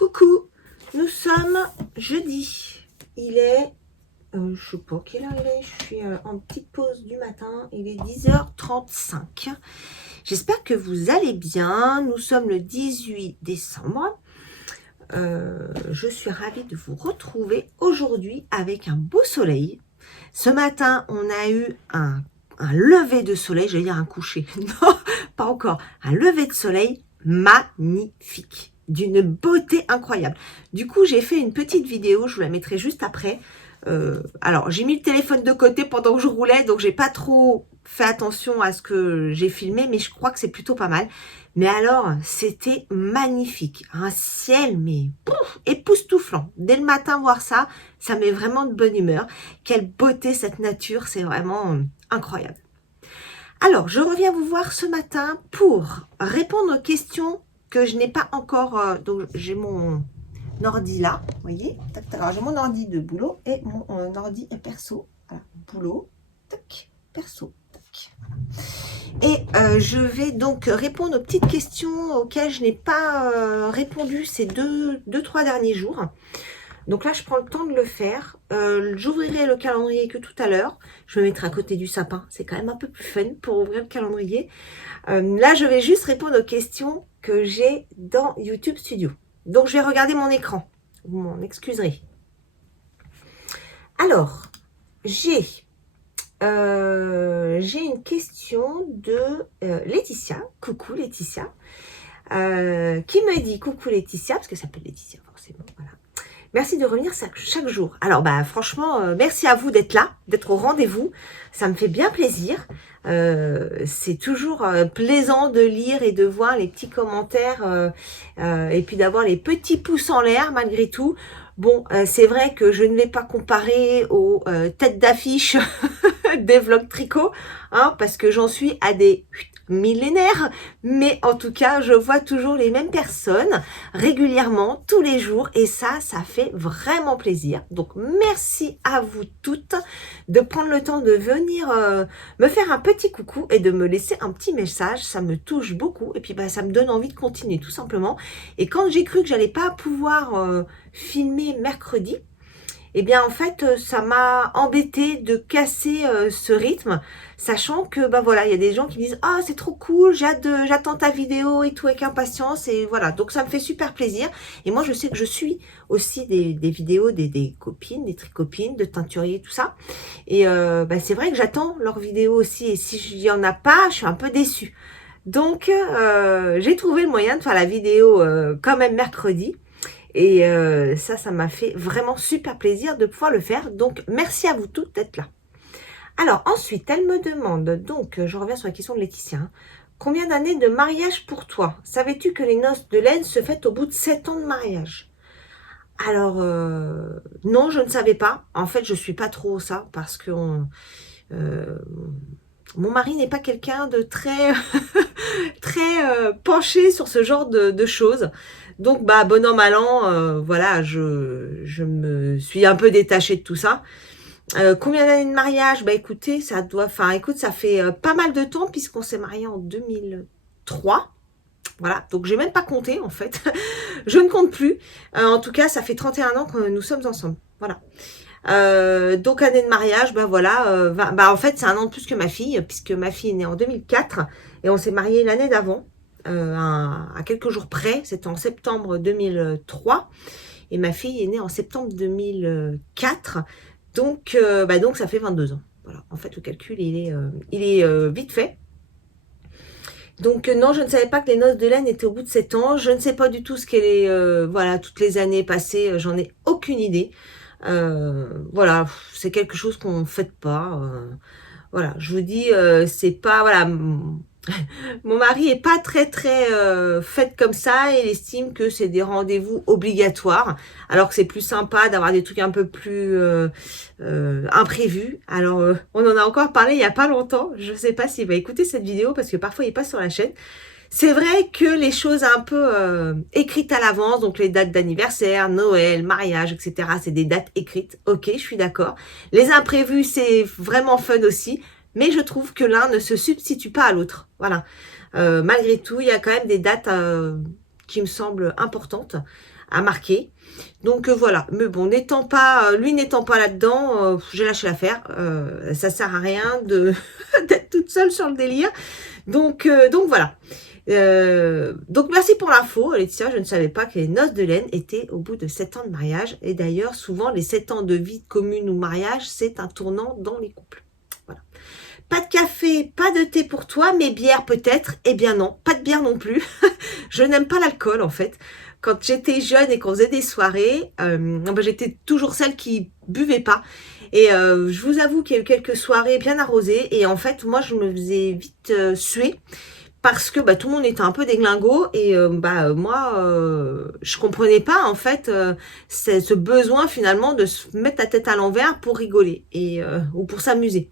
Coucou, nous sommes jeudi. Il est, je sais pas quelle heure il est, je suis en petite pause du matin, il est 10h35. J'espère que vous allez bien, nous sommes le 18 décembre. Je suis ravie de vous retrouver aujourd'hui avec un beau soleil. Ce matin, on a eu un lever de soleil, j'allais dire un coucher, non, pas encore, un lever de soleil magnifique, d'une beauté incroyable. Du coup, j'ai fait une petite vidéo, je vous la mettrai juste après. Alors, j'ai mis le téléphone de côté pendant que je roulais, donc j'ai pas trop fait attention à ce que j'ai filmé, mais je crois que c'est plutôt pas mal. Mais alors, c'était magnifique, un ciel, mais époustouflant. Dès le matin, voir ça, ça met vraiment de bonne humeur. Quelle beauté cette nature, c'est vraiment incroyable. Alors, je reviens vous voir ce matin pour répondre aux questions que je n'ai pas encore... donc, j'ai mon ordi là, vous voyez. Tac, tac. Alors, j'ai mon ordi de boulot et mon ordi perso. Voilà, boulot, tac, perso, tac. Et je vais donc répondre aux petites questions auxquelles je n'ai pas répondu ces deux, trois derniers jours. Donc là, je prends le temps de le faire. J'ouvrirai le calendrier que tout à l'heure. Je me mettrai à côté du sapin. C'est quand même un peu plus fun pour ouvrir le calendrier. Là, je vais juste répondre aux questions que j'ai dans YouTube Studio. Donc, je vais regarder mon écran. Vous m'en excuserez. Alors, j'ai une question de Laetitia. Coucou Laetitia. Qui me dit coucou Laetitia, parce que ça s'appelle Laetitia forcément, voilà. Merci de revenir chaque jour. Alors, franchement, merci à vous d'être là, d'être au rendez-vous. Ça me fait bien plaisir. C'est toujours plaisant de lire et de voir les petits commentaires et puis d'avoir les petits pouces en l'air malgré tout. Bon, c'est vrai que je ne vais pas comparer aux têtes d'affiche des vlogs tricot, hein, parce que j'en suis à des millénaires, mais en tout cas, je vois toujours les mêmes personnes régulièrement, tous les jours, et ça fait vraiment plaisir. Donc, merci à vous toutes de prendre le temps de venir me faire un petit coucou et de me laisser un petit message. Ça me touche beaucoup, et puis ça me donne envie de continuer, tout simplement. Et quand j'ai cru que j'allais pas pouvoir filmer mercredi, eh bien en fait ça m'a embêté de casser ce rythme, sachant que voilà, il y a des gens qui disent ah c'est trop cool, j'attends ta vidéo et tout avec impatience, et voilà, donc ça me fait super plaisir. Et moi je sais que je suis aussi des vidéos des copines, des tricopines, de teinturiers, tout ça, et c'est vrai que j'attends leurs vidéos aussi, et si il y en a pas, je suis un peu déçue. Donc j'ai trouvé le moyen de faire la vidéo quand même mercredi. Et ça m'a fait vraiment super plaisir de pouvoir le faire. Donc, merci à vous toutes d'être là. Alors, ensuite, elle me demande, donc, je reviens sur la question de Laetitia. Hein, combien d'années de mariage pour toi? Savais-tu que les noces de laine se fêtent au bout de 7 ans de mariage? Alors, non, je ne savais pas. En fait, je suis pas trop ça parce que mon mari n'est pas quelqu'un de très, très penché sur ce genre de choses. Donc, bon an, mal an, voilà, je me suis un peu détachée de tout ça. Combien d'années de mariage? Écoutez, ça fait pas mal de temps puisqu'on s'est mariés en 2003. Voilà, donc j'ai même pas compté en fait. Je ne compte plus. En tout cas, ça fait 31 ans que nous sommes ensemble. Voilà. Donc année de mariage, voilà, en fait c'est un an de plus que ma fille, puisque ma fille est née en 2004 et on s'est mariés l'année d'avant, à quelques jours près. C'était en septembre 2003 et ma fille est née en septembre 2004, donc ça fait 22 ans. Voilà, en fait le calcul il est vite fait. Donc non, je ne savais pas que les noces de laine étaient au bout de 7 ans. Je ne sais pas du tout ce qu'elle est, voilà, toutes les années passées, j'en ai aucune idée. Voilà, c'est quelque chose qu'on ne fait pas. Voilà, je vous dis, c'est pas, voilà, mon mari est pas très très fait comme ça, et il estime que c'est des rendez-vous obligatoires, alors que c'est plus sympa d'avoir des trucs un peu plus imprévus. Alors, on en a encore parlé il y a pas longtemps. Je sais pas s'il va écouter cette vidéo parce que parfois il passe sur la chaîne. C'est vrai que les choses un peu écrites à l'avance, donc les dates d'anniversaire, Noël, mariage, etc., c'est des dates écrites. Ok, je suis d'accord. Les imprévus, c'est vraiment fun aussi, mais je trouve que l'un ne se substitue pas à l'autre. Voilà. Malgré tout, il y a quand même des dates qui me semble importante à marquer. Donc voilà, mais bon, lui n'étant pas là-dedans, j'ai lâché l'affaire. Ça sert à rien de d'être toute seule sur le délire. Donc voilà. Donc merci pour l'info, Laetitia. Je ne savais pas que les noces de laine étaient au bout de 7 ans de mariage. Et d'ailleurs, souvent, les 7 ans de vie commune ou mariage, c'est un tournant dans les couples. Voilà. Pas de café, pas de thé pour toi, mais bière peut-être. Eh bien non, pas de bière non plus. Je n'aime pas l'alcool en fait. Quand j'étais jeune et qu'on faisait des soirées, j'étais toujours celle qui buvait pas. Et je vous avoue qu'il y a eu quelques soirées bien arrosées. Et en fait, moi, je me faisais vite suer. Parce que tout le monde était un peu déglingo. Et moi, je comprenais pas en fait ce besoin finalement de se mettre la tête à l'envers pour rigoler ou pour s'amuser.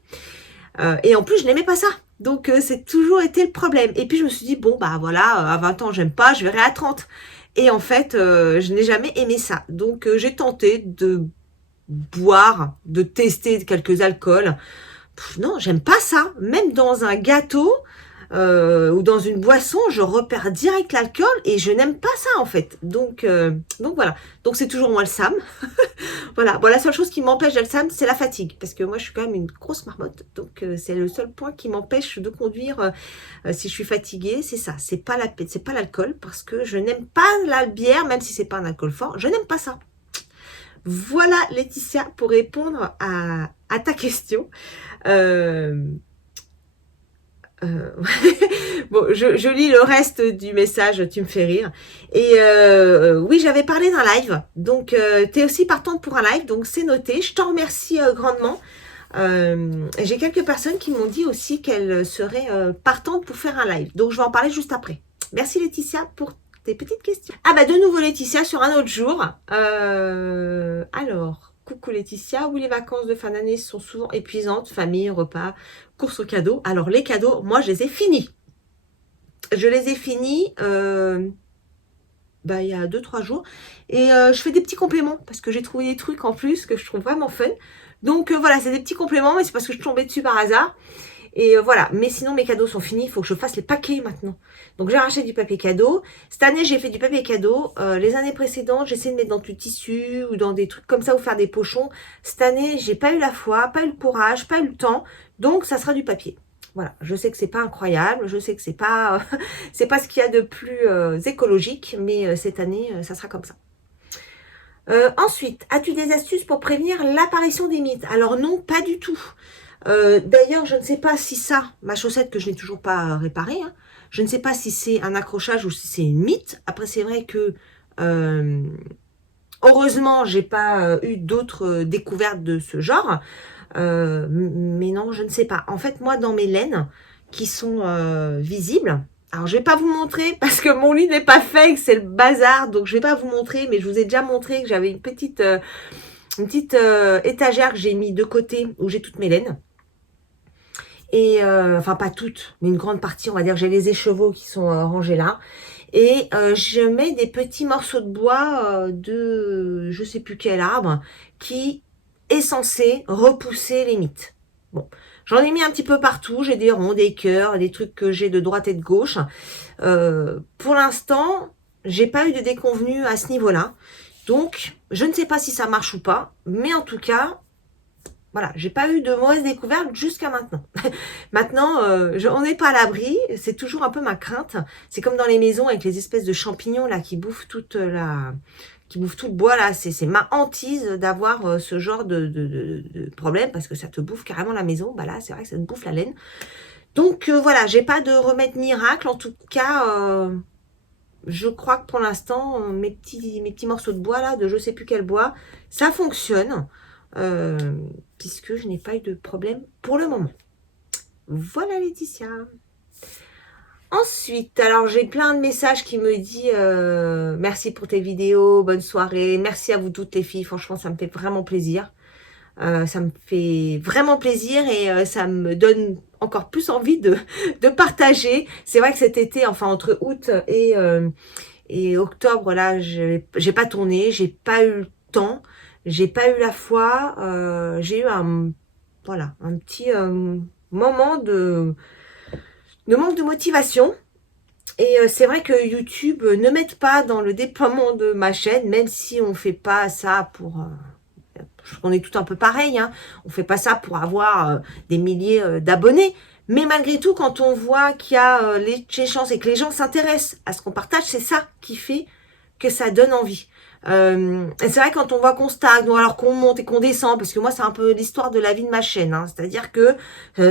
Et en plus, je n'aimais pas ça. Donc, c'est toujours été le problème. Et puis, je me suis dit, bon, voilà, à 20 ans, j'aime pas, je verrai à 30. Et en fait, je n'ai jamais aimé ça. Donc, j'ai tenté de boire, de tester quelques alcools. Non, j'aime pas ça. Même dans un gâteau ou dans une boisson, je repère direct l'alcool et je n'aime pas ça, en fait. Donc voilà. Donc, c'est toujours moi le Sam. Voilà, bon, la seule chose qui m'empêche d'Alzheimer, c'est la fatigue, parce que moi je suis quand même une grosse marmotte, donc c'est le seul point qui m'empêche de conduire si je suis fatiguée, c'est ça, c'est pas l'alcool, parce que je n'aime pas la bière, même si c'est pas un alcool fort, je n'aime pas ça. Voilà Laetitia, pour répondre à ta question. Bon, je lis le reste du message, tu me fais rire. Et oui, j'avais parlé d'un live, donc tu es aussi partante pour un live, donc c'est noté. Je t'en remercie grandement. J'ai quelques personnes qui m'ont dit aussi qu'elles seraient partantes pour faire un live, donc je vais en parler juste après. Merci Laetitia pour tes petites questions. Ah bah de nouveau Laetitia sur un autre jour. Alors, coucou Laetitia, oui les vacances de fin d'année sont souvent épuisantes, famille, repas, courses aux cadeaux. Alors les cadeaux, moi je les ai finis. Je les ai finis il y a 2-3 jours. Et je fais des petits compléments parce que j'ai trouvé des trucs en plus que je trouve vraiment fun. Donc voilà, c'est des petits compléments, mais c'est parce que je suis tombée dessus par hasard. Et voilà, mais sinon mes cadeaux sont finis, il faut que je fasse les paquets maintenant. Donc j'ai racheté du papier cadeau. Cette année j'ai fait du papier cadeau. Les années précédentes j'essaie de mettre dans du tissu ou dans des trucs comme ça ou faire des pochons. Cette année j'ai pas eu la foi, pas eu le courage, pas eu le temps. Donc ça sera du papier. Voilà, je sais que c'est pas incroyable, je sais que c'est pas c'est pas ce qu'il y a de plus écologique, mais cette année ça sera comme ça. Ensuite, as-tu des astuces pour prévenir l'apparition des mythes? Alors non, pas du tout. D'ailleurs, je ne sais pas si ça, ma chaussette que je n'ai toujours pas réparée, hein, je ne sais pas si c'est un accrochage ou si c'est une mythe. Après, c'est vrai que heureusement, j'ai pas eu d'autres découvertes de ce genre. Mais non, je ne sais pas. En fait, moi, dans mes laines qui sont visibles, alors je vais pas vous montrer parce que mon lit n'est pas fait, que c'est le bazar, donc je vais pas vous montrer, mais je vous ai déjà montré que j'avais une petite étagère que j'ai mis de côté où j'ai toutes mes laines. Et enfin pas toutes, mais une grande partie, on va dire, j'ai les écheveaux qui sont rangés là. Et je mets des petits morceaux de bois de je sais plus quel arbre qui est censé repousser les mythes. Bon, j'en ai mis un petit peu partout, j'ai des ronds, des cœurs, des trucs que j'ai de droite et de gauche. Pour l'instant, j'ai pas eu de déconvenue à ce niveau-là. Donc, je ne sais pas si ça marche ou pas, mais en tout cas, voilà, j'ai pas eu de mauvaise découverte jusqu'à maintenant. Maintenant, on n'est pas à l'abri, c'est toujours un peu ma crainte. C'est comme dans les maisons avec les espèces de champignons là qui bouffent tout le bois là. C'est ma hantise d'avoir ce genre de problème parce que ça te bouffe carrément la maison. Bah là, c'est vrai que ça te bouffe la laine. Donc voilà, j'ai pas de remède miracle. En tout cas, je crois que pour l'instant, mes petits morceaux de bois là, de je sais plus quel bois, ça fonctionne. Puisque je n'ai pas eu de problème pour le moment. Voilà Laetitia. Ensuite, alors j'ai plein de messages qui me disent merci pour tes vidéos, bonne soirée, merci à vous toutes les filles, franchement ça me fait vraiment plaisir. Ça me fait vraiment plaisir et ça me donne encore plus envie de partager. C'est vrai que cet été, enfin entre août et octobre, là, j'ai pas tourné, j'ai pas eu le temps. J'ai pas eu la foi, j'ai eu un petit moment de manque de motivation. Et c'est vrai que YouTube ne m'aide pas dans le déploiement de ma chaîne, même si on fait pas ça pour... on est tout un peu pareil, hein. On fait pas ça pour avoir des milliers d'abonnés. Mais malgré tout, quand on voit qu'il y a les chances et que les gens s'intéressent à ce qu'on partage, c'est ça qui fait que ça donne envie. Et c'est vrai quand on voit qu'on stagne, ou alors qu'on monte et qu'on descend, parce que moi c'est un peu l'histoire de la vie de ma chaîne, hein, c'est-à-dire que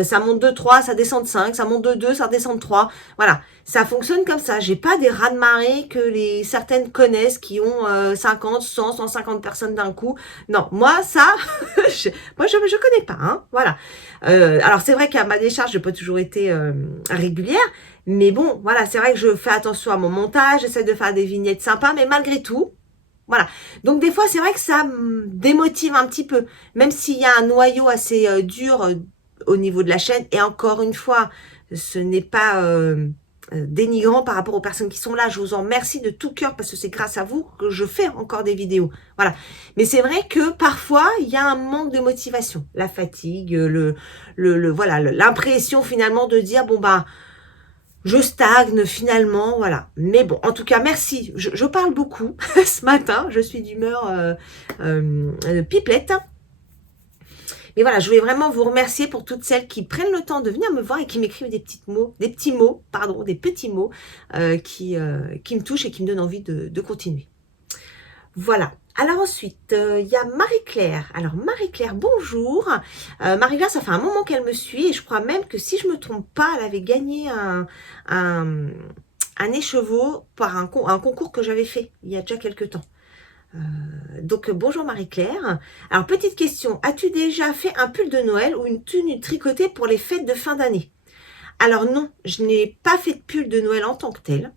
ça monte de 3, ça descend de 5, ça monte de 2, ça descend de 3, voilà, ça fonctionne comme ça. J'ai pas des raz-de-marée que certaines connaissent qui ont 50, 100, 150 personnes d'un coup. Non, moi ça, moi je connais pas, hein, voilà. Alors c'est vrai qu'à ma décharge, j'ai pas toujours été régulière, mais bon, voilà, c'est vrai que je fais attention à mon montage, j'essaie de faire des vignettes sympas, mais malgré tout, voilà. Donc des fois, c'est vrai que ça me démotive un petit peu, même s'il y a un noyau assez dur au niveau de la chaîne. Et encore une fois, ce n'est pas dénigrant par rapport aux personnes qui sont là. Je vous en remercie de tout cœur parce que c'est grâce à vous que je fais encore des vidéos. Voilà. Mais c'est vrai que parfois, il y a un manque de motivation, la fatigue, voilà, l'impression finalement de dire bon bah je stagne finalement, voilà. Mais bon, en tout cas, merci. Je parle beaucoup ce matin. Je suis d'humeur pipelette. Mais voilà, je voulais vraiment vous remercier pour toutes celles qui prennent le temps de venir me voir et qui m'écrivent des petits mots, des petits mots qui me touchent et qui me donnent envie de continuer. Voilà. Alors ensuite, il y a Marie-Claire. Alors Marie-Claire, bonjour. Marie-Claire, ça fait un moment qu'elle me suit et je crois même que si je me trompe pas, elle avait gagné un écheveau par un concours que j'avais fait il y a déjà quelques temps. Donc bonjour Marie-Claire. Alors petite question, as-tu déjà fait un pull de Noël ou une tenue tricotée pour les fêtes de fin d'année? Alors non, je n'ai pas fait de pull de Noël en tant que tel.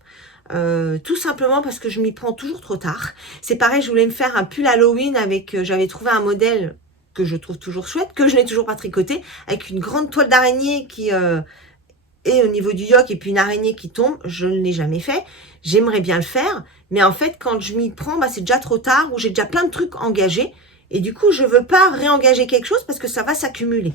Tout simplement parce que je m'y prends toujours trop tard. C'est pareil, je voulais me faire un pull Halloween avec, j'avais trouvé un modèle que je trouve toujours chouette, que je n'ai toujours pas tricoté, avec une grande toile d'araignée qui est au niveau du yoke et puis une araignée qui tombe. Je ne l'ai jamais fait. J'aimerais bien le faire, mais en fait, quand je m'y prends, bah, c'est déjà trop tard ou j'ai déjà plein de trucs engagés. Et du coup, je veux pas réengager quelque chose parce que ça va s'accumuler.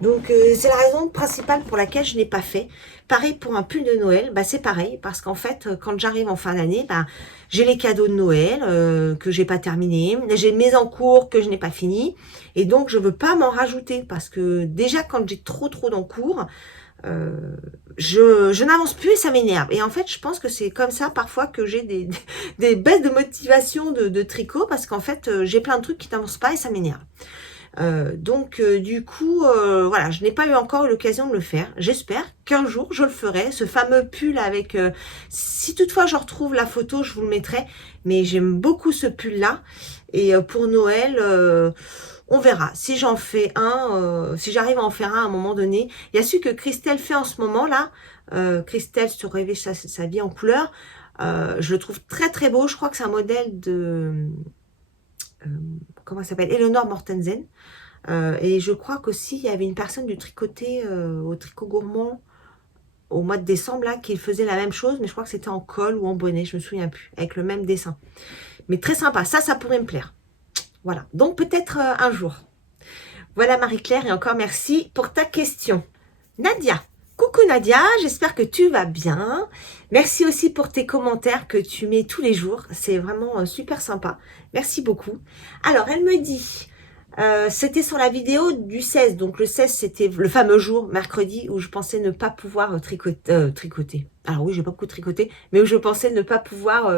Donc, c'est la raison principale pour laquelle je n'ai pas fait. Pareil pour un pull de Noël, bah, c'est pareil. Parce qu'en fait, quand j'arrive en fin d'année, bah, j'ai les cadeaux de Noël que j'ai pas terminés. J'ai mes encours que je n'ai pas fini. Et donc, je veux pas m'en rajouter. Parce que déjà, quand j'ai trop d'encours, je n'avance plus et ça m'énerve. Et en fait, je pense que c'est comme ça parfois que j'ai des baisses de motivation de tricot parce qu'en fait, j'ai plein de trucs qui n'avancent pas et ça m'énerve. Donc, du coup, voilà, je n'ai pas eu encore l'occasion de le faire. J'espère qu'un jour, je le ferai. Ce fameux pull avec... si toutefois, je retrouve la photo, je vous le mettrai. Mais j'aime beaucoup ce pull-là. Et pour Noël... on verra. Si j'en fais un, si j'arrive à en faire un à un moment donné. Il y a celui que Christelle fait en ce moment là. Christelle sur Rêver sa vie en couleur. Je le trouve très beau. Je crois que c'est un modèle de... comment ça s'appelle, Eleanor Mortensen. Et je crois qu'aussi il y avait une personne du tricoté au Tricot Gourmand au mois de décembre là qui faisait la même chose. Mais je crois que c'était en col ou en bonnet. Je me souviens plus. Avec le même dessin. Mais très sympa. Ça pourrait me plaire. Voilà, donc peut-être un jour. Voilà Marie-Claire et encore merci pour ta question. Nadia, coucou Nadia, j'espère que tu vas bien. Merci aussi pour tes commentaires que tu mets tous les jours, c'est vraiment super sympa. Merci beaucoup. Alors elle me dit, c'était sur la vidéo du 16, donc le 16 c'était le fameux jour, mercredi, où je pensais ne pas pouvoir tricoter. Alors oui, j'ai pas beaucoup tricoté, mais où je pensais ne pas pouvoir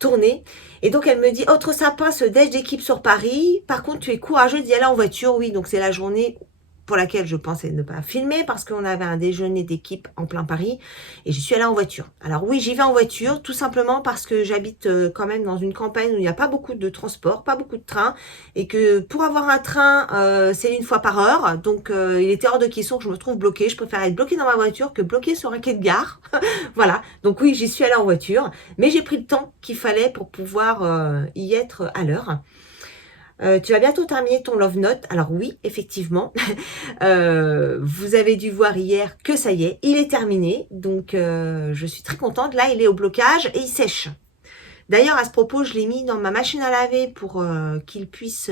tourner. Et donc elle me dit, autre sapin, ce déj d'équipe sur Paris. Par contre, tu es courageux d'y aller en voiture. Oui, donc c'est la journée pour laquelle je pensais ne pas filmer parce qu'on avait un déjeuner d'équipe en plein Paris et j'y suis allée en voiture. Alors oui, j'y vais en voiture tout simplement parce que j'habite quand même dans une campagne où il n'y a pas beaucoup de transport, pas beaucoup de trains et que pour avoir un train, c'est une fois par heure. Donc il était hors de question que je me trouve bloquée. Je préfère être bloquée dans ma voiture que bloquée sur un quai de gare. Voilà, donc oui, j'y suis allée en voiture, mais j'ai pris le temps qu'il fallait pour pouvoir y être à l'heure. Tu vas bientôt terminer ton Love Note. Alors oui, effectivement, vous avez dû voir hier que ça y est, il est terminé. Donc je suis très contente. Là, il est au blocage et il sèche. D'ailleurs, à ce propos, je l'ai mis dans ma machine à laver pour qu'il puisse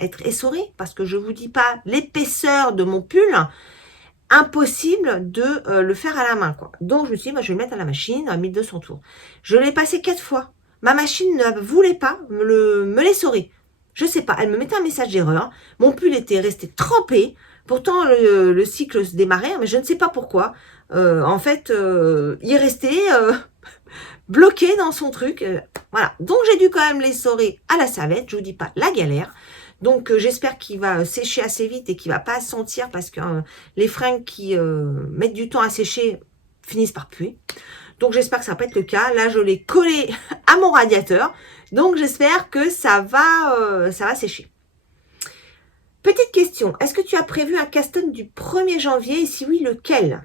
être essoré. Parce que je vous dis pas l'épaisseur de mon pull. impossible de le faire à la main, quoi. Donc, je me suis dit, bah, je vais le mettre à la machine à 1200 tours. Je l'ai passé 4 fois. Ma machine ne voulait pas me l'essorer. Je sais pas, elle me mettait un message d'erreur. Mon pull était resté trempé. Pourtant, le cycle se démarrait, mais je ne sais pas pourquoi. En fait, il restait bloqué dans son truc. Voilà. Donc, j'ai dû quand même l'essorer à la serviette. Je vous dis pas la galère. Donc, j'espère qu'il va sécher assez vite et qu'il va pas sentir parce que les fringues qui mettent du temps à sécher finissent par puer. Donc, j'espère que ça va pas être le cas. Là, je l'ai collé à mon radiateur. Donc, j'espère que ça va sécher. Petite question. Est-ce que tu as prévu un caston du 1er janvier? Et si oui, lequel?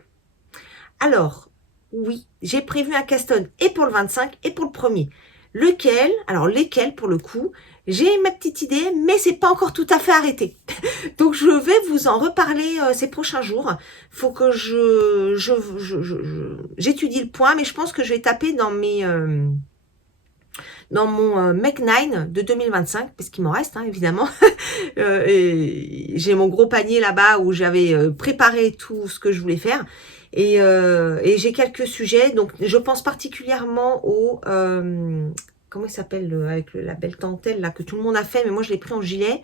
Alors, oui, j'ai prévu un caston et pour le 25 et pour le 1er. Lequel? Alors, lesquels pour le coup? J'ai ma petite idée, mais c'est pas encore tout à fait arrêté. Donc, je vais vous en reparler ces prochains jours. Faut que j'étudie le point, mais je pense que je vais taper dans mon Make 9 de 2025, parce qu'il m'en reste, hein, évidemment. Et j'ai mon gros panier là-bas où j'avais préparé tout ce que je voulais faire. Et j'ai quelques sujets, donc je pense particulièrement au... comment il s'appelle avec la belle dentelle là que tout le monde a fait, mais moi je l'ai pris en gilet.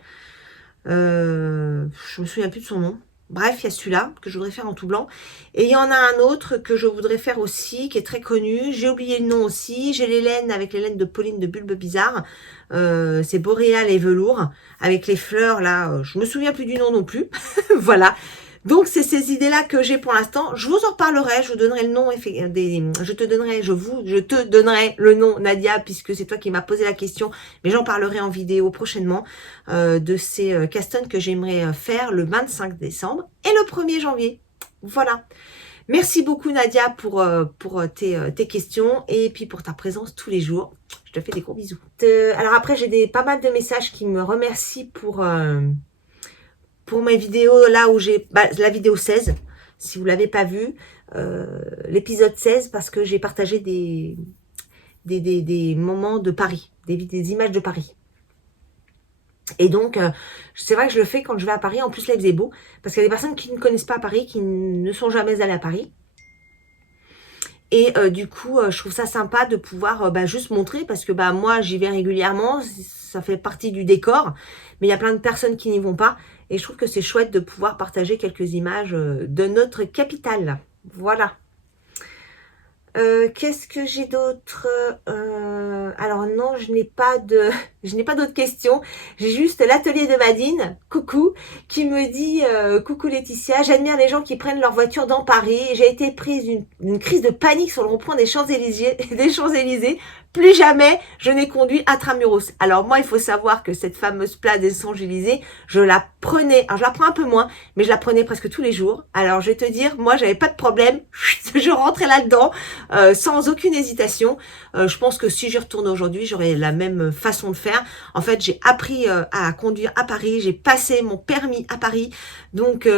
Je me souviens plus de son nom. Bref, il y a celui-là que je voudrais faire en tout blanc. Et il y en a un autre que je voudrais faire aussi, qui est très connu. J'ai oublié le nom aussi. J'ai les laines avec les laines de Pauline de Bulbe Bizarre. C'est boréal et velours. Avec les fleurs là, je me souviens plus du nom non plus. Voilà. Donc, c'est ces idées-là que j'ai pour l'instant. Je vous en reparlerai, je vous donnerai le nom, je te donnerai le nom, Nadia, puisque c'est toi qui m'as posé la question, mais j'en parlerai en vidéo prochainement, de ces castons que j'aimerais faire le 25 décembre et le 1er janvier. Voilà. Merci beaucoup, Nadia, pour tes questions et puis pour ta présence tous les jours. Je te fais des gros bisous. Alors après, j'ai pas mal de messages qui me remercient pour mes vidéos là où j'ai la vidéo 16, si vous l'avez pas vue, l'épisode 16, parce que j'ai partagé des moments de Paris, des images de Paris. Et donc, c'est vrai que je le fais quand je vais à Paris. En plus, là, il faisait beau, parce qu'il y a des personnes qui ne connaissent pas Paris, qui ne sont jamais allées à Paris. Et du coup, je trouve ça sympa de pouvoir juste montrer, parce que moi, j'y vais régulièrement, ça fait partie du décor, mais il y a plein de personnes qui n'y vont pas. Et je trouve que c'est chouette de pouvoir partager quelques images de notre capitale. Voilà. Qu'est-ce que j'ai d'autre? Alors non, je n'ai pas d'autres questions. J'ai juste l'atelier de Madine, coucou, qui me dit coucou Laetitia, j'admire les gens qui prennent leur voiture dans Paris. J'ai été prise d'une crise de panique sur le rond-point des Champs-Élysées. Plus jamais je n'ai conduit intramuros. Alors moi, il faut savoir que cette fameuse place des Champs-Élysées, je la prenais, alors je la prends un peu moins, mais je la prenais presque tous les jours. Alors je vais te dire, moi j'avais pas de problème, je rentrais là-dedans sans aucune hésitation. Je pense que si j'y retourne aujourd'hui, j'aurais la même façon de faire. En fait, j'ai appris à conduire à Paris, j'ai passé mon permis à Paris, donc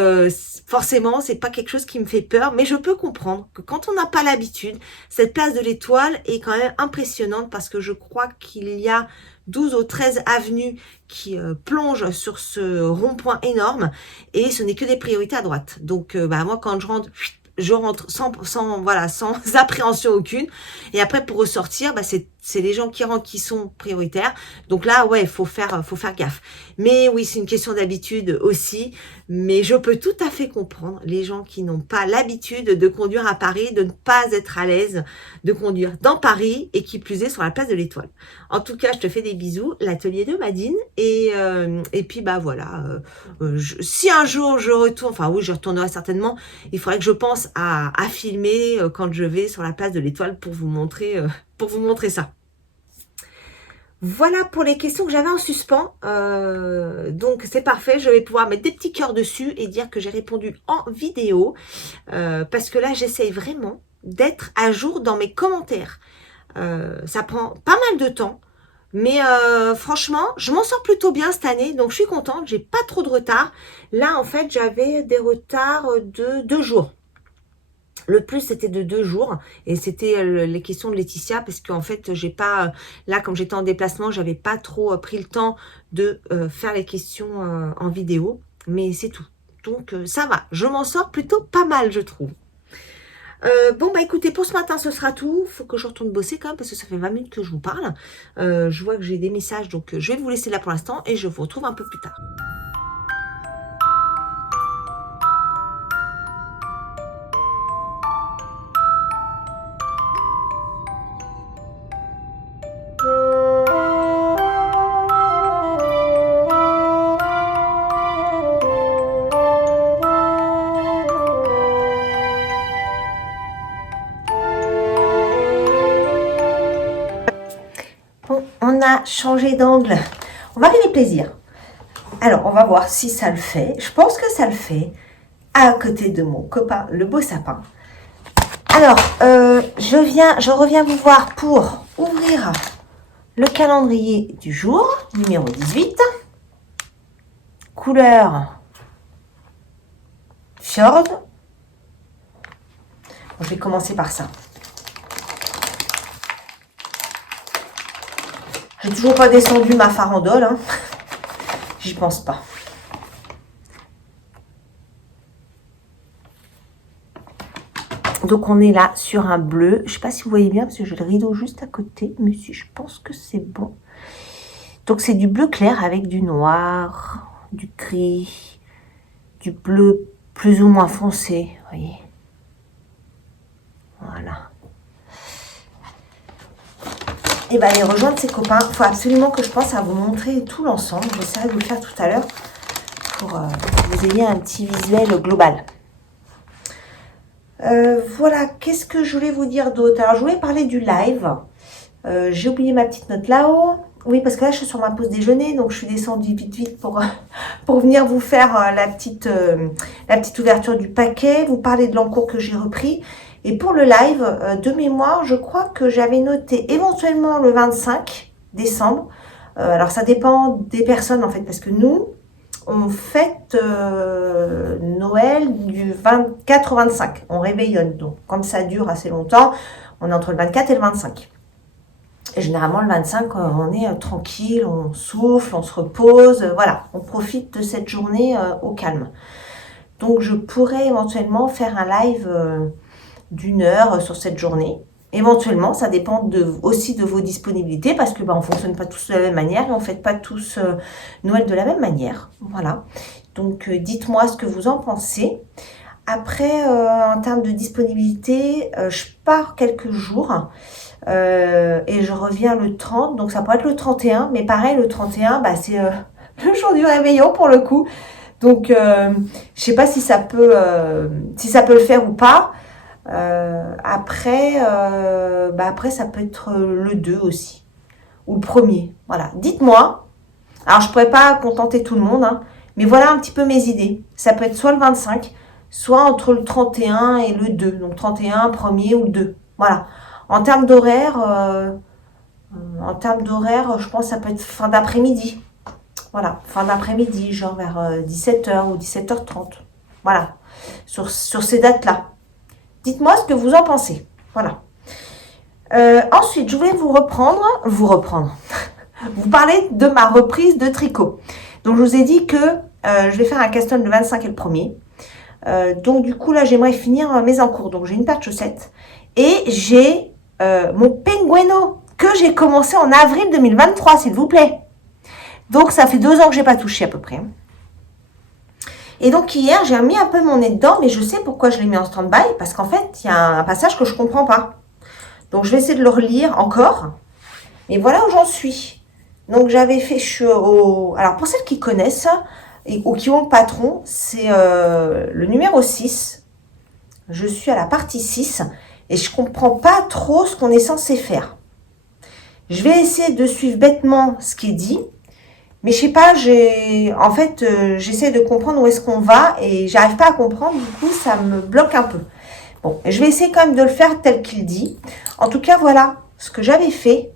forcément, c'est pas quelque chose qui me fait peur, mais je peux comprendre que quand on n'a pas l'habitude, cette place de l'Étoile est quand même impressionnante parce que je crois qu'il y a 12 ou 13 avenues qui plongent sur ce rond-point énorme et ce n'est que des priorités à droite. Donc moi quand je rentre sans appréhension aucune. Et après, pour ressortir, c'est les gens qui rentrent qui sont prioritaires. Donc là, ouais, faut faire gaffe. Mais oui, c'est une question d'habitude aussi. Mais je peux tout à fait comprendre les gens qui n'ont pas l'habitude de conduire à Paris, de ne pas être à l'aise de conduire dans Paris et qui plus est sur la place de l'Étoile. En tout cas, je te fais des bisous, l'atelier de Madine. Et puis, voilà. Si un jour je retourne, enfin oui, je retournerai certainement, il faudrait que je pense à filmer quand je vais sur la place de l'Étoile pour vous montrer ça. Voilà pour les questions que j'avais en suspens. Donc c'est parfait, je vais pouvoir mettre des petits cœurs dessus et dire que j'ai répondu en vidéo. Parce que là, j'essaye vraiment d'être à jour dans mes commentaires. Ça prend pas mal de temps. Mais franchement, je m'en sors plutôt bien cette année, donc je suis contente, j'ai pas trop de retard. Là, en fait, j'avais des retards de 2 jours. Le plus, c'était de 2 jours, et c'était les questions de Laetitia, parce qu'en fait, j'ai pas, là, comme j'étais en déplacement, j'avais pas trop pris le temps de faire les questions en vidéo, mais c'est tout. Donc ça va, je m'en sors plutôt pas mal, je trouve. Bon, bah écoutez, pour ce matin, ce sera tout. Faut que je retourne bosser quand même, parce que ça fait 20 minutes que je vous parle. Je vois que j'ai des messages, donc je vais vous laisser là pour l'instant, et je vous retrouve un peu plus tard. Bon, on a changé d'angle. On va arriver plaisir. Alors, on va voir si ça le fait. Je pense que ça le fait. À côté de mon copain, le beau sapin. Alors, je reviens vous voir pour ouvrir le calendrier du jour, numéro 18. Couleur Fjord. Bon, je vais commencer par ça. J'ai toujours pas descendu ma farandole, hein. J'y pense pas. Donc on est là sur un bleu. Je sais pas si vous voyez bien parce que j'ai le rideau juste à côté, mais si je pense que c'est bon. Donc c'est du bleu clair avec du noir, du gris, du bleu plus ou moins foncé, vous voyez. Voilà. Et bien aller rejoindre ses copains. Il faut absolument que je pense à vous montrer tout l'ensemble. J'essaierai de vous le faire tout à l'heure pour que vous ayez un petit visuel global. Voilà, qu'est-ce que je voulais vous dire d'autre? Alors, je voulais parler du live. J'ai oublié ma petite note là-haut. Oui, parce que là, je suis sur ma pause déjeuner, donc je suis descendue vite pour venir vous faire la petite ouverture du paquet, vous parler de l'encours que j'ai repris. Et pour le live, de mémoire, je crois que j'avais noté éventuellement le 25 décembre. Alors, ça dépend des personnes, en fait, parce que nous, on fête Noël du 24 au 25. On réveillonne. Donc, comme ça dure assez longtemps, on est entre le 24 et le 25. Et généralement, le 25, on est tranquille, on souffle, on se repose. Voilà, on profite de cette journée au calme. Donc, je pourrais éventuellement faire un live d'1 heure sur cette journée. Éventuellement, ça dépend aussi de vos disponibilités parce que on ne fonctionne pas tous de la même manière et on ne fête pas tous Noël de la même manière. Voilà. Donc, dites-moi ce que vous en pensez. Après, en termes de disponibilité, je pars quelques jours et je reviens le 30. Donc, ça pourrait être le 31. Mais pareil, le 31, c'est le jour du réveillon pour le coup. Donc, je ne sais pas si ça peut le faire ou pas. Après, ça peut être le 2 aussi. Ou le 1er. Voilà. Dites-moi. Alors, je ne pourrais pas contenter tout le monde. Hein, mais voilà un petit peu mes idées. Ça peut être soit le 25, soit entre le 31 et le 2. Donc, 31, 1er ou le 2. Voilà. En termes d'horaire, je pense que ça peut être fin d'après-midi. Voilà. Fin d'après-midi, genre vers 17h ou 17h30. Voilà. Sur ces dates-là. Dites-moi ce que vous en pensez. Voilà. Ensuite, je voulais vous parler de ma reprise de tricot. Donc, je vous ai dit que je vais faire un cast-on le 25 et le 1er. Donc, du coup, là, j'aimerais finir mes encours. Donc, j'ai une paire de chaussettes. Et j'ai mon Pengueno que j'ai commencé en avril 2023, s'il vous plaît. Donc, ça fait 2 ans que je n'ai pas touché à peu près. Et donc hier, j'ai mis un peu mon nez dedans, mais je sais pourquoi je l'ai mis en stand-by, parce qu'en fait, il y a un passage que je ne comprends pas. Donc je vais essayer de le relire encore. Et voilà où j'en suis. Donc j'avais fait, alors pour celles qui connaissent, ou qui ont le patron, c'est le numéro 6. Je suis à la partie 6, et je ne comprends pas trop ce qu'on est censé faire. Je vais essayer de suivre bêtement ce qui est dit. Mais je sais pas, j'essaie de comprendre où est-ce qu'on va et j'arrive pas à comprendre, du coup, ça me bloque un peu. Bon, je vais essayer quand même de le faire tel qu'il dit. En tout cas, voilà ce que j'avais fait.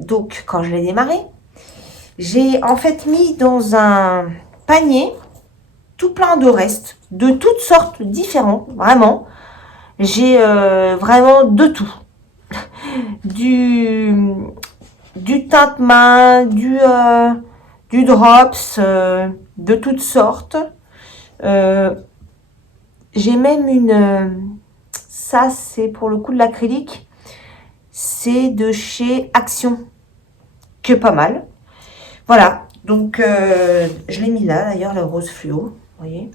Donc, quand je l'ai démarré, j'ai en fait mis dans un panier tout plein de restes, de toutes sortes différents, vraiment. J'ai vraiment de tout. Du teinte-main, du du drops de toutes sortes. J'ai même ça c'est pour le coup de l'acrylique, c'est de chez Action, que pas mal. Voilà, donc je l'ai mis là d'ailleurs, le rose fluo, vous voyez.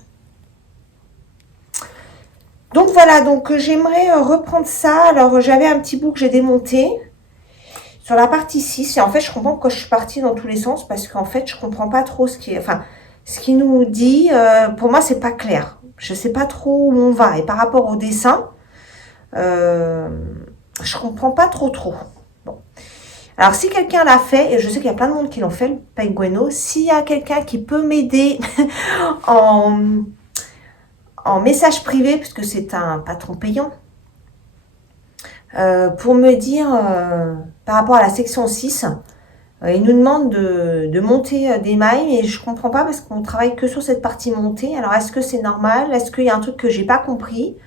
Donc voilà, donc j'aimerais reprendre ça. Alors j'avais un petit bout que j'ai démonté sur la partie 6. Et en fait, je comprends que je suis partie dans tous les sens parce qu'en fait, je comprends pas trop ce qui est, enfin, ce qu'il nous dit. Pour moi, c'est pas clair. Je sais pas trop où on va. Et par rapport au dessin, je comprends pas trop. Bon. Alors, si quelqu'un l'a fait, et je sais qu'il y a plein de monde qui l'ont fait, le Pengueno, s'il y a quelqu'un qui peut m'aider en message privé, puisque c'est un patron payant, pour me dire, par rapport à la section 6, il nous demande de monter des mailles, et je comprends pas parce qu'on travaille que sur cette partie montée. Alors, est-ce que c'est normal? Est-ce qu'il y a un truc que j'ai pas compris?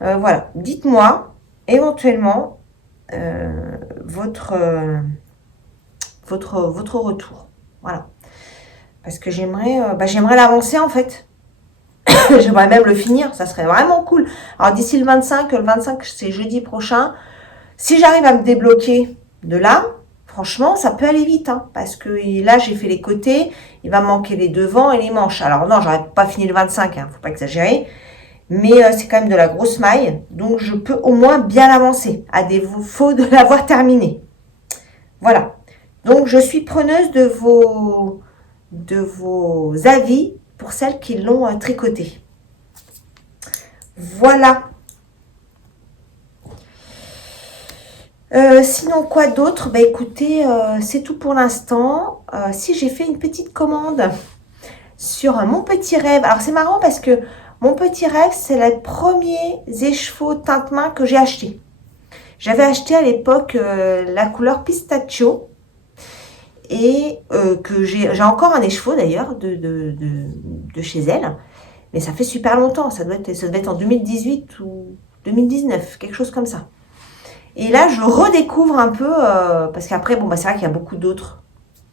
Voilà, dites-moi, éventuellement, votre retour. Voilà. Parce que j'aimerais l'avancer, en fait. J'aimerais même le finir, ça serait vraiment cool. Alors d'ici le 25 c'est jeudi prochain, si j'arrive à me débloquer de là, franchement ça peut aller vite, hein, parce que là j'ai fait les côtés, il va me manquer les devants et les manches. Alors non, j'aurais pas fini le 25, hein, faut pas exagérer, mais c'est quand même de la grosse maille, donc je peux au moins bien avancer, à défaut de l'avoir terminé. Voilà, donc je suis preneuse de vos avis pour celles qui l'ont tricoté. Voilà. Sinon, quoi d'autre? Bah écoutez, c'est tout pour l'instant. Si j'ai fait une petite commande sur mon petit rêve. Alors c'est marrant parce que mon petit rêve, c'est les premiers écheveaux teinte-main que j'ai achetés. J'avais acheté à l'époque la couleur pistachio. Et que j'ai encore un écheveau d'ailleurs de chez elle. Mais ça fait super longtemps. Ça devait être en 2018 ou 2019, quelque chose comme ça. Et là, je redécouvre un peu, parce qu'après, bon, bah, c'est vrai qu'il y a beaucoup d'autres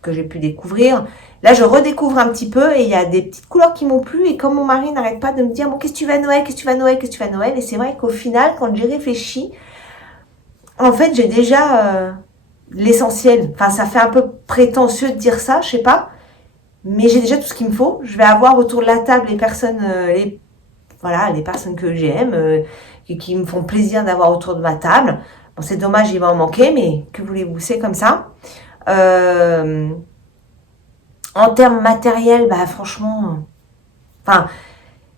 que j'ai pu découvrir. Là, je redécouvre un petit peu et il y a des petites couleurs qui m'ont plu. Et comme mon mari n'arrête pas de me dire, bon, qu'est-ce que tu vas à Noël, qu'est-ce que tu vas à Noël, qu'est-ce que tu vas à Noël. Et c'est vrai qu'au final, quand j'ai réfléchi, en fait, j'ai déjà l'essentiel. Enfin, ça fait un peu prétentieux de dire ça, je sais pas. Mais j'ai déjà tout ce qu'il me faut. Je vais avoir autour de la table les personnes, les personnes que j'aime, qui me font plaisir d'avoir autour de ma table. Bon, c'est dommage, il va en manquer, mais que voulez-vous, c'est comme ça. En termes matériels, bah franchement, enfin,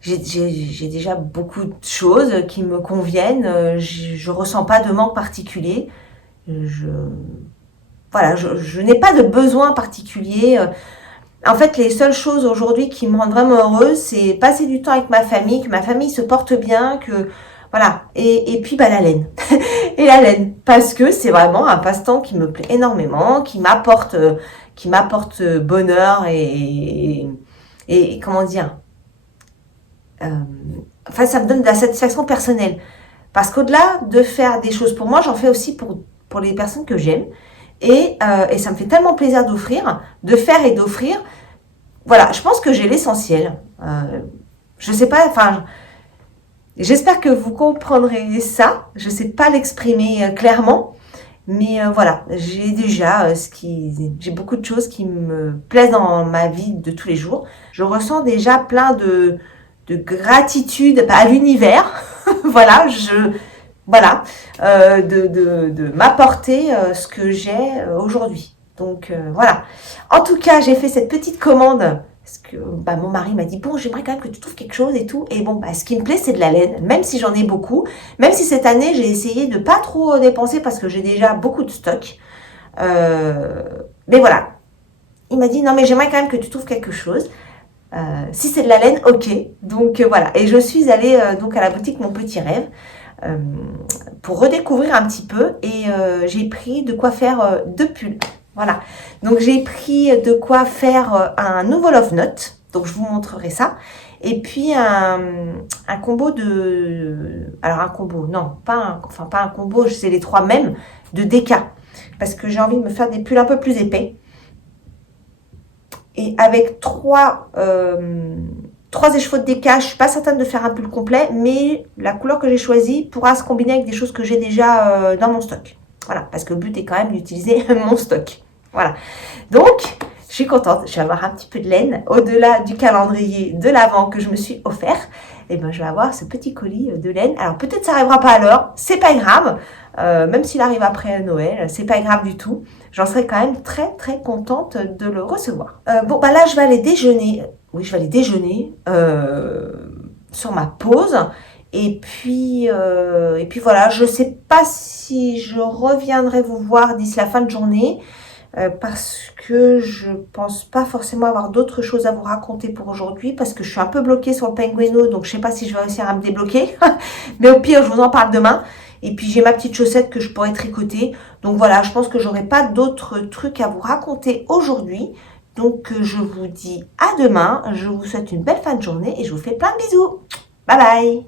j'ai déjà beaucoup de choses qui me conviennent. Je ressens pas de manque particulier. Je n'ai pas de besoin particulier. En fait, les seules choses aujourd'hui qui me rendent vraiment heureuse, c'est passer du temps avec ma famille, que ma famille se porte bien, que voilà. Et puis bah la laine. Et la laine, parce que c'est vraiment un passe-temps qui me plaît énormément, qui m'apporte bonheur et comment dire. Enfin, ça me donne de la satisfaction personnelle. Parce qu'au-delà de faire des choses pour moi, j'en fais aussi pour les personnes que j'aime. Et ça me fait tellement plaisir de faire et d'offrir. Voilà, je pense que j'ai l'essentiel. Je sais pas, enfin, j'espère que vous comprendrez ça. Je sais pas l'exprimer clairement, mais voilà, j'ai déjà j'ai beaucoup de choses qui me plaisent dans ma vie de tous les jours. Je ressens déjà plein de gratitude à l'univers. Voilà, de m'apporter ce que j'ai aujourd'hui. Donc voilà. En tout cas, j'ai fait cette petite commande parce que mon mari m'a dit bon, j'aimerais quand même que tu trouves quelque chose et tout. Et bon, ce qui me plaît, c'est de la laine, même si j'en ai beaucoup. Même si cette année, j'ai essayé de pas trop dépenser parce que j'ai déjà beaucoup de stock. Mais voilà. Il m'a dit non, mais j'aimerais quand même que tu trouves quelque chose. Si c'est de la laine, ok. Donc voilà. Et je suis allée donc à la boutique Mon Petit Rêve. Pour redécouvrir un petit peu et j'ai pris de quoi faire 2 pulls. Voilà. Donc j'ai pris de quoi faire un nouveau love note. Donc je vous montrerai ça. Et puis un combo alors un combo, non, pas un combo, c'est les 3 mêmes de Deka. Parce que j'ai envie de me faire des pulls un peu plus épais. Et avec trois écheveaux de décage, je suis pas certaine de faire un pull complet, mais la couleur que j'ai choisie pourra se combiner avec des choses que j'ai déjà dans mon stock. Voilà, parce que le but est quand même d'utiliser mon stock. Voilà. Donc, je suis contente. Je vais avoir un petit peu de laine au-delà du calendrier de l'Avent que je me suis offert. Et ben, je vais avoir ce petit colis de laine. Alors, peut-être ça n'arrivera pas à l'heure. C'est pas grave. Même s'il arrive après Noël, c'est pas grave du tout. J'en serai quand même très, très contente de le recevoir. Bon, bah là, je vais aller déjeuner. Oui, je vais aller déjeuner sur ma pause. Et puis voilà, je ne sais pas si je reviendrai vous voir d'ici la fin de journée parce que je pense pas forcément avoir d'autres choses à vous raconter pour aujourd'hui parce que je suis un peu bloquée sur le Pengueno, donc je sais pas si je vais réussir à me débloquer. Mais au pire, je vous en parle demain. Et puis j'ai ma petite chaussette que je pourrais tricoter. Donc voilà, je pense que j'aurai pas d'autres trucs à vous raconter aujourd'hui. Donc je vous dis à demain. Je vous souhaite une belle fin de journée et je vous fais plein de bisous. Bye bye!